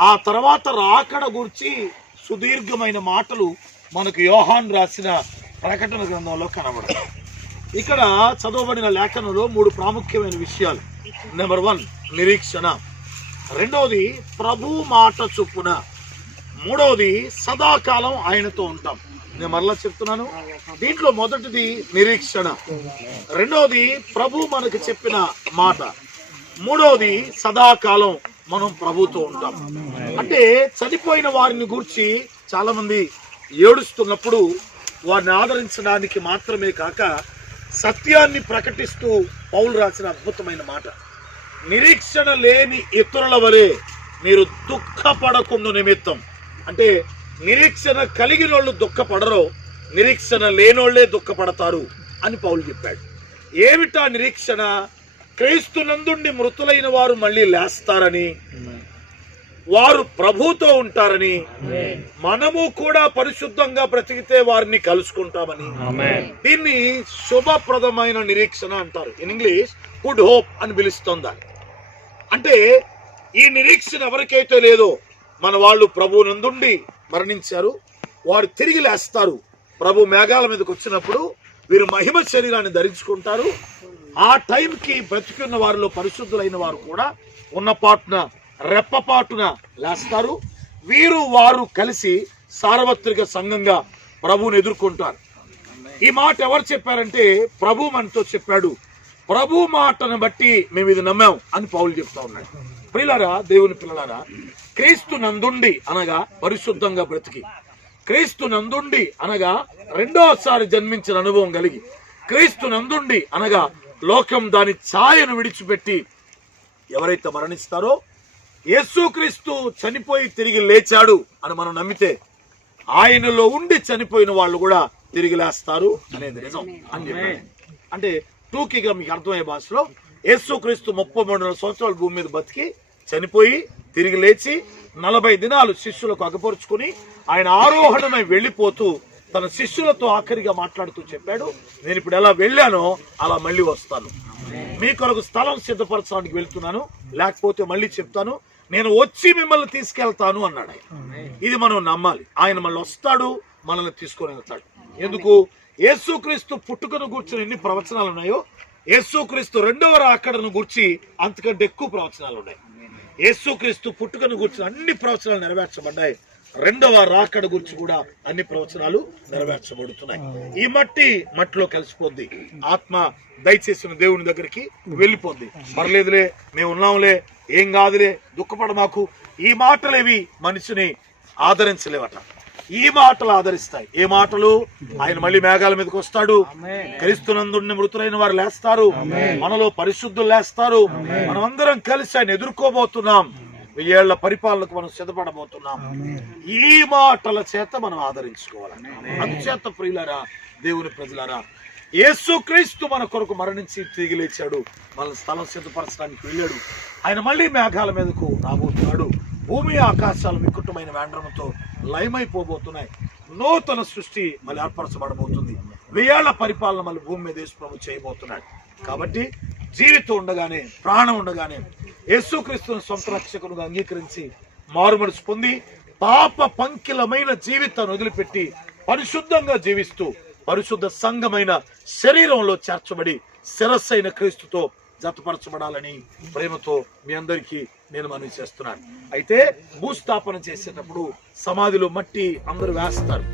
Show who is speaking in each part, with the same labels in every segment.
Speaker 1: ఆ తర్వాత రాకడ గురించి సుదీర్ఘమైన మాటలు మనకు యోహాన్ రాసిన ప్రకటన గ్రంథంలో కనబడతాయి. ఇక్కడ చదవబడిన లేఖనంలో మూడు ప్రాముఖ్యమైన విషయాలు. నెంబర్ వన్ నిరీక్షణ. రెండవది ప్రభు మాట చొప్పున. మూడవది సదాకాలం ఆయనతో ఉంటాం. నేను మరలా చెప్తున్నాను. దీంట్లో మొదటిది నిరీక్షణ. రెండవది ప్రభు మనకు చెప్పిన మాట. మూడవది సదాకాలం. మనం ప్రభుతో ఉంటాం. అంటే చనిపోయిన వారిని గూర్చి చాలా మంది ఏడుస్తున్నప్పుడు వారిని ఆదరించడానికి మాత్రమే కాక సత్యాన్ని ప్రకటిస్తూ పౌలు రాసిన అద్భుతమైన మాట. నిరీక్షణ లేని ఇతరుల వలె మీరు దుఃఖపడకుండా నిమిత్తం. అంటే నిరీక్షణ కలిగిన వాళ్ళు దుఃఖపడరో నిరీక్షణ లేనోళ్ళే దుఃఖపడతారు అని పౌలు చెప్పాడు. ఏమిటా నిరీక్షణ? క్రీస్తునందుండి మృతులైన వారు మళ్ళీ లేస్తారని వారు ప్రభుతో ఉంటారని మనము కూడా పరిశుద్ధంగా బ్రతికితే వారిని కలుసుకుంటామని. దీన్ని శుభప్రదమైన నిరీక్షణ అంటారు. ఇన్ ఇంగ్లీష్ గుడ్ హోప్ అని పిలుస్తుంది. అంటే ఈ నిరీక్షణ ఎవరికైతే లేదో మన వాళ్ళు ప్రభు నందుండి మరణించారు వారు తిరిగి లేస్తారు. ప్రభు మేఘాల మీదకి వచ్చినప్పుడు వీరు మహిమ శరీరాన్ని ధరించుకుంటారు ఆ టైంకి బ్రతికున్న వారిలో పరిశుద్ధులైన వారు కూడా ఉన్నపాటున రెప్పపాటున లేస్తారు. వీరు వారు కలిసి సార్వత్రిక సంఘంగా ప్రభువుని ఎదుర్కొంటారు. ఈ మాట ఎవరు చెప్పారంటే ప్రభు మనతో చెప్పాడు. ప్రభు మాటను బట్టి మేము ఇది నమ్మాం అని పౌలు చెప్తా ఉన్నాడు. పిల్లరా దేవుని పిల్లలారా క్రీస్తు నందుండి అనగా పరిశుద్ధంగా బ్రతికి. క్రీస్తు నందుండి అనగా రెండోసారి జన్మించిన అనుభవం కలిగి. క్రీస్తు నందుండి అనగా లోకం దాని ఛాయను విడిచిపెట్టి ఎవరైతే మరణిస్తారో యేసుక్రీస్తు చనిపోయి తిరిగి లేచాడు అని మనం నమ్మితే ఆయనలో ఉండి చనిపోయిన వాళ్ళు కూడా తిరిగి లేస్తారు అనేది నిజం. అని అంటే టూకీగా మీకు అర్థమయ్యే భాషలో యేసుక్రీస్తు ముప్పై మూడున్నర సంవత్సరాలు భూమి మీద బతికి చనిపోయి తిరిగి లేచి నలభై దినాలు శిష్యులకు అగపరుచుకుని ఆయన ఆరోహణమై వెళ్ళిపోతూ తన శిష్యులతో ఆఖరిగా మాట్లాడుతూ చెప్పాడు నేను ఇప్పుడు ఎలా వెళ్ళానో అలా మళ్ళీ వస్తాను. మీ కొరకు స్థలం సిద్ధపరచడానికి వెళ్తున్నాను లేకపోతే మళ్ళీ చెప్తాను నేను వచ్చి మిమ్మల్ని తీసుకెళ్తాను అన్నాడు ఇది మనం నమ్మాలి. ఆయన మళ్ళీ వస్తాడు మనల్ని తీసుకొని వెళ్తాడు. ఎందుకు? యేసుక్రీస్తు పుట్టుకను గూర్చిన ఎన్ని ప్రవచనాలు ఉన్నాయో యేసుక్రీస్తు రెండవ రాకడను గూర్చి అంతకంటే ఎక్కువ ప్రవచనాలు ఉన్నాయి. యేసుక్రీస్తు పుట్టుకను గూర్చిన అన్ని ప్రవచనాలు నెరవేర్చబడ్డాయి. రెండవ రాకడ గురించి కూడా అన్ని ప్రవచనాలు నెరవేర్చబడుతున్నాయి. ఈ మట్టి మట్టిలో కలిసిపోద్ది. ఆత్మ దయచేసిన దేవుని దగ్గరికి వెళ్ళిపోద్ది. పర్లేదులే మేము ఉన్నాంలే ఏం కాదులే దుఃఖపడ మాకు ఈ మాటలేవి మనిషిని ఆదరించలేవట. ఈ మాటలు ఆదరిస్తాయి. ఏ మాటలు? ఆయన మళ్ళీ మేఘాల మీదకి వస్తాడు. క్రీస్తునందుని మృతులైన వారు లేస్తారు. మనలో పరిశుద్ధులు లేస్తారు. మనమందరం కలిసి ఆయన ఎదుర్కోబోతున్నాం. వెయ్యేళ్ళ పరిపాలనకు మనం సిద్ధపడబోతున్నాం ఈ మాటల చేత మనం ఆదరించుకోవాలి. అందుచేత ప్రియులరా దేవుని ప్రజలారా యేసుక్రీస్తు మన కొరకు మరణించి తిరిగి లేచాడు. మన స్థలం సిద్ధపరచడానికి వెళ్ళాడు. ఆయన మళ్ళీ మేఘాల మీదకు రాబోతున్నాడు. భూమి ఆకాశాలు మిక్కుటమైన వేండ్రముతో లయమైపోబోతున్నాయి. నూతన సృష్టి మళ్ళీ ఏర్పరచబడబోతుంది. వెయ్యేళ్ళ పరిపాలన మళ్ళీ భూమి మీద యేసు ప్రభు చేయబోతున్నాడు. కాబట్టి జీవితం ఉండగానే ప్రాణం ఉండగానే యేసుక్రీస్తుని సొంత రక్షకునిగా అంగీకరించి మారుమనసు పొంది పాప పంకిలమైన జీవితాన్ని వదిలిపెట్టి పరిశుద్ధంగా జీవిస్తూ పరిశుద్ధ సంఘమైన శరీరంలో చేర్చబడి శిరస్సైన క్రీస్తుతో జతపరచబడాలని ప్రేమతో మీ అందరికీ నేను మనవి చేస్తున్నాను. అయితే భూస్థాపన చేసేటప్పుడు సమాధిలో మట్టి అందరూ వేస్తారు.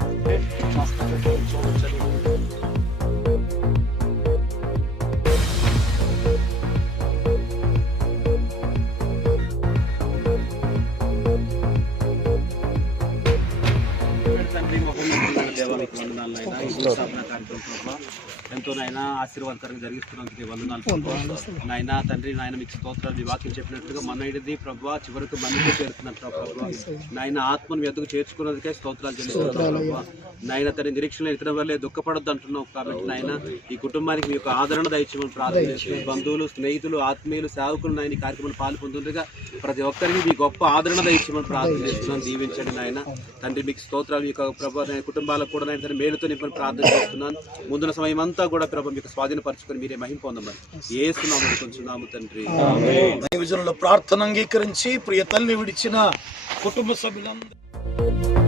Speaker 2: కార్యక్రమం ఎంతో నాయన ఆశీర్వాదకరంగా జరిగిస్తున్నందుకు వందనాలు నాయన తండ్రి నాయన మీకు స్తోత్రాలు మీ వాక్యం చెప్పినట్టుగా మనైనది ప్రభా చివరికి మనకి చేరుతున్నారు ప్రభా. నాయన ఆత్మను ఎదుగు చేర్చుకున్నదికే స్తోత్రాలు చెల్లిస్తున్నాను ప్రభా. నాయన తన నిరీక్షణ ఎత్తడం వల్లే దుఃఖపడొద్దు అంటున్నావు కాబట్టి నాయన ఈ కుటుంబానికి మీ యొక్క ఆదరణ దయచేయమని ప్రార్థన బంధువులు స్నేహితులు ఆత్మీయులు సేవకులు నాయన ఈ కార్యక్రమం పాల్పొందుతుండగా ప్రతి ఒక్కరికి మీకు గొప్ప ఆదరణ దయచేయమని ప్రార్థన చేస్తున్నాను దీవించండి నాయన. తండ్రి మీకు స్తోత్రాలు మీ యొక్క ప్రభా నాయన కుటుంబాలకు కూడా సరే మేలుతో నింపని ప్రార్థన చేస్తున్నాను. ముందున్న సమయం అంతా కూడా కూడా ప్రభు మీకు స్వాధీనపరచుకొని మీరే మహిం పొందమని ఏస్తున్నాము అనుకుంటున్నాము తండ్రి.
Speaker 1: విజయంలో ప్రార్థన అంగీకరించి ప్రియ తల్లి విడిచిన కుటుంబ సభ్యులందరూ